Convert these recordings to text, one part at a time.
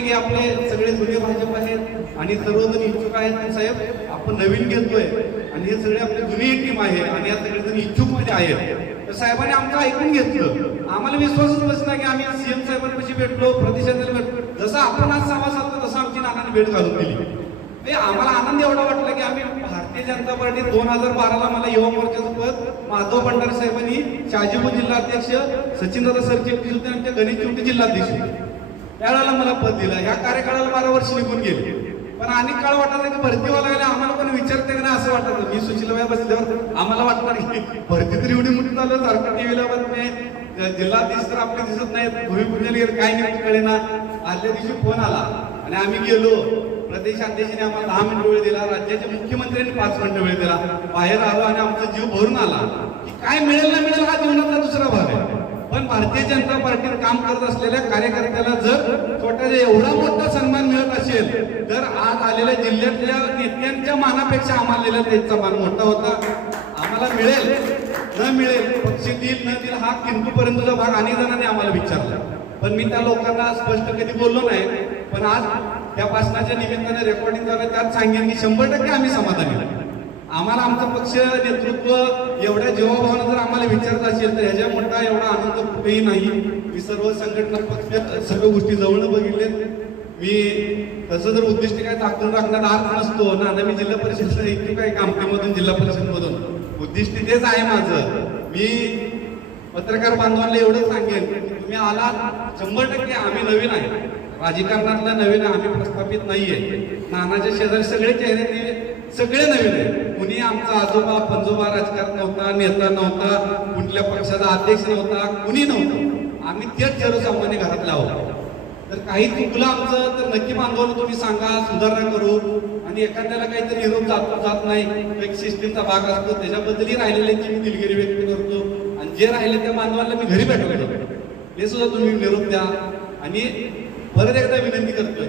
की आपले सगळे जुने भाजप आहेत आणि सर्वजण इच्छुक आहेत. साहेब आपण नवीन घेतोय आणि हे सगळे आपली जुनी टीम आहे आणि या सगळेजण इच्छुकमध्ये आहेत. तर साहेबांनी आमचं ऐकून घेतलं. आम्हाला विश्वासच बसला की आम्ही सीएम साहेबांपाशी भेटलो प्रतिष्ठानाला भेटलो. जसं आपण आज सभा साधतो तसं आमची नानाने भेट घालून दिली. म्हणजे आम्हाला आनंद एवढा वाटला की आम्ही भारतीय जनता पार्टी दोन हजार बाराला मला युवा मोर्चाचं पद माधव भंडारे साहेबांनी शहाजीपूर जिल्हाध्यक्ष सचिनदादा सरचिटणीस होते आमच्या गणेश चिवटी जिल्हाध्यक्ष त्यावेळेला मला पद दिलं. या कार्यकाळाला बारा वर्ष निघून गेले. पण अनेक काळ वाटत की भरती व्हायला गेल्या आम्हाला पण विचारते का असं वाटत मी सुशीलबाई बसल्यावर आम्हाला वाटणार की भरती तर एवढी मोठी झालं सारखं टीव्हीला बातमी जिल्हाधीश तर आपले दिसत नाहीत. भूमिपूजन वगैरे काय नाही कळे ना आदल्या दिवशी फोन आला. आणि आम्ही गेलो. प्रदेश अध्यक्षाने आम्हाला दहा मिनिट वेळ दिला. राज्याच्या मुख्यमंत्र्यांनी पाच मिनिटं वेळ दिला. बाहेर आलो आणि आमचा जीव भरून आला. की काय मिळेल ना मिळेल हा जीवनातला दुसरा भाग. भारतीय जनता पार्टीत काम करत असलेल्या कार्यकर्त्याला जर स्वतःचा एवढा मोठा सन्मान मिळत असेल तर आज आलेल्या जिल्ह्यातल्या नेत्यांच्या मानापेक्षा आम्हाला दिलेला त्यांचा मान मोठा होता आम्हाला मिळेल न मिळेल पक्ष देईल न देईल हा किंतूपर्यंतचा भाग अनेक जणांनी आम्हाला विचारला पण मी त्या लोकांना स्पष्ट कधी बोललो नाही पण आज त्या भाषणाच्या निमित्ताने रेकॉर्डिंग झालं त्यात सांगेन की शंभर टक्के आम्ही समाधानी आहे. आम्हाला आमचा पक्ष नेतृत्व एवढ्या जीवाभावानं जर आम्हाला विचारत असेल तर ह्याच्या मोठा एवढा आनंद कुठेही नाही. मी सर्व संघटना पक्ष सर्व गोष्टी जवळ बघितले मी तसं जर उद्दिष्ट काय दाखवून राखण्यात अर्थ नसतो ना मी जिल्हा परिषद इतकी काय कामठीमधून जिल्हा परिषदमधून? उद्दिष्ट तेच आहे माझं. मी पत्रकार बांधवांना एवढं सांगेन की तुम्ही आलात शंभर टक्के आम्ही नवीन आहे. राजकारणातला नवीन आम्ही प्रस्थापित नाहीये. नानाच्या शेजारी सगळे चेहरे सगळे नवीन आहे कुणी आमचा आजोबा पंजोबा राजकारण नव्हता नेता नव्हता कुठल्या पक्षाचा अध्यक्ष नव्हता कुणी नव्हतं. आम्ही तेच सर्वसामान्य घरातले आहोत. तर काही चुकलं आमचं तर नक्की बांधवानं तुम्ही सांगा सुधारणा करू. आणि एखाद्याला काहीतरी निरोप जात जात नाही एक सिस्टीमचा भाग असतो. त्याच्याबद्दलही राहिलेल्यांची मी दिलगिरी व्यक्त करतो. आणि जे राहिले त्या बांधवांना मी घरी भेटवतो हे सुद्धा तुम्ही निरोप द्या. आणि परत एकदा विनंती करतोय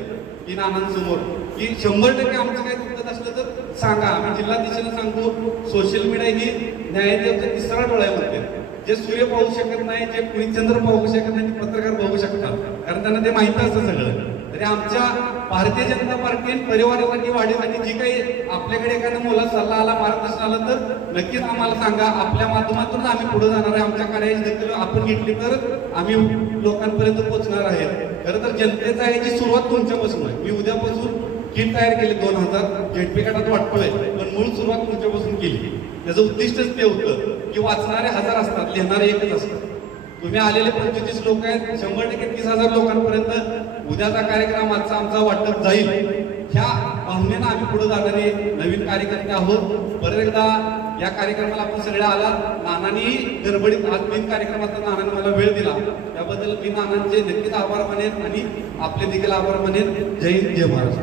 की नानांसमोर की शंभर टक्के आमचं काही चुकत असलं तर सांगा. आम्ही जिल्हाधीशांना सांगतो सोशल मीडिया ही न्यायालयाचा तिसरा डोळा आहे म्हणते जे सूर्य पाहू शकत नाही जे कुणी चंद्र पाहू शकत नाही ते पत्रकार बघू शकतात. कारण त्यांना ते माहिती असतं सगळं. तरी आमच्या भारतीय जनता पार्टी परिवारासाठी वाढीसाठी जी काही आपल्याकडे एखाद्या मुला सल्ला आला मार्गदर्शन आलं तर नक्कीच आम्हाला सांगा. आपल्या माध्यमातून आम्ही पुढे जाणार आहे. आमच्या कार्याची दखल आपण घेतली तर आम्ही लोकांपर्यंत पोहोचणार आहे. खरं तर जनतेचा याची सुरुवात तुमच्यापासून आहे. मी उद्यापासून किट तयार केले दोन हजार जेडपी गटात वाटतोय पण मूळ सुरुवात तुमच्यापासून केली. त्याचं उद्दिष्टच ते होतं की वाचणारे हजार असतात लिहिणारे एकच असतात. तुम्ही आलेले पंचवीस लोक आहेत शंभर टक्के तीस हजार लोकांपर्यंत उद्याचा कार्यक्रम आजचा आमचा वाटप जाईल. ह्या भावनेनं आम्ही पुढे जाणारे नवीन कार्यकर्ते आहोत. परत एकदा या कार्यक्रमाला आपण सगळे आला. नानांनी गडबडीत आज तीन कार्यक्रमात नानांनी मला वेळ दिला. त्याबद्दल मी नानांचे नक्कीच आभार मानेन आणि आपले देखील आभार मानेन. जय हिंद जय महाराष्ट्र.